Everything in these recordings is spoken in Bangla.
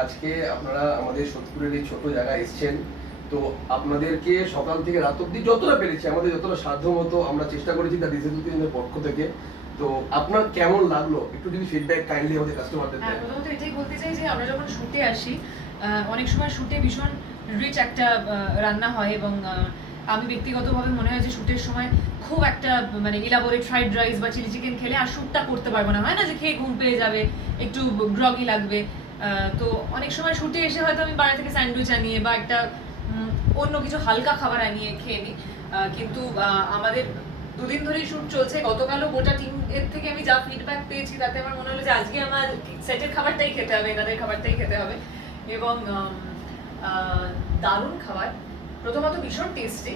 আজকে আপনারা আমাদের সোদপুরের এই ছোট জায়গায় এসেছেন, তো আপনাদেরকে সকাল থেকে রাত অবধি যতটা পেরেছি আমাদের যতটা সাধ্য মতো আমরা চেষ্টা করেছি তার ডিসিপ্লিনের পক্ষ থেকে। তো আপনার কেমন লাগলো একটু যদি ফিডব্যাক কাইন্ডলি আমাদের কাস্টমারদের দেন। প্রথমত এটাই বলতে চাই যে আমরা যখন শুটে আসি অনেক সময় শুটে ভীষণ রিচ একটা রান্না হয় এবং আমি ব্যক্তিগতভাবে মনে হয় যে শুটের সময় খুব একটা মানে ইলাবোরেট ফ্রাইড রাইস বা চিলি চিকেন খেলে আর শুটটা করতে পারবো না, হয় না যে খেয়ে ঘুম পেয়ে যাবে, একটু গ্রগি লাগবে। তো অনেক সময় শুটে এসে হয়তো আমি বাইরে থেকে স্যান্ডউইচ আনিয়ে বা একটা অন্য কিছু হালকা খাবার আনিয়ে খেয়ে নিই, কিন্তু আমাদের দুদিন ধরেই শুট চলছে। গতকালও গোটা টিম এর থেকে আমি যা ফিডব্যাক পেয়েছি তাতে আমার মনে হলো যে আজকে আমার সেটের খাবারটাই খেতে হবে, এনাদের খাবারটাই খেতে হবে। এবং দারুণ খাবার, প্রথমত ভীষণ টেস্টি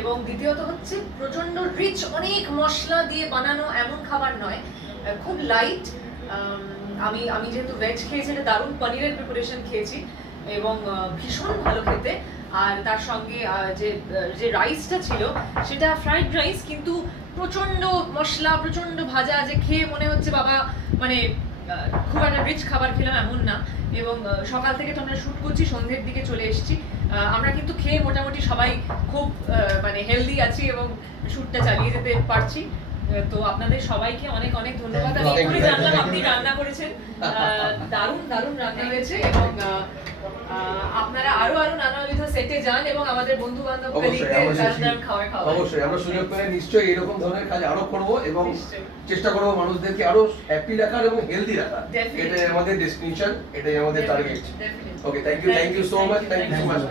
এবং দ্বিতীয়ত হচ্ছে প্রচন্ড রিচ, অনেক মশলা দিয়ে বানানো এমন খাবার নয়, খুব লাইট। আমি যেহেতু ভেজ খেয়েছি, এটা দারুণ পনিরের প্রিপারেশন খেয়েছি এবং ভীষণ ভালো খেতে। আর তার সঙ্গে যে রাইসটা ছিল সেটা ফ্রাইড রাইস, কিন্তু প্রচন্ড মশলা, প্রচন্ড ভাজা, যে খেয়ে মনে হচ্ছে বাবা মানে খুব একটা রিচ খাবার খেলাম এমন না। এবং সকাল থেকে তো আমরা শুট করছি, সন্ধ্যের দিকে চলে এসেছি। আমরা কিন্তু খেয়ে মোটামুটি সবাই খুব মানে হেলদি আছি এবং শুটটা চালিয়ে যেতে পারছি। তো আপনাদের সবাইকে অনেক অনেক ধন্যবাদ। আমি এক্ষুনি জানলাম আপনি রান্না করেছেন, দারুণ দারুণ রান্না হয়েছে এবং আপনারা আরো নানাবিধ সেটে যান এবং আমাদের বন্ধু বান্ধব অবশ্যই আমরা সুযোগ পেলে নিশ্চয়ই এরকম ধরনের কাজ আরো করব এবং চেষ্টা করব মানুষদেরকে আরো হ্যাপি রাখার এবং হেলদি রাখার। এটাই আমাদের ডেস্টিনেশন, এটাই আমাদের target. Okay, thank you so much, thank you so much.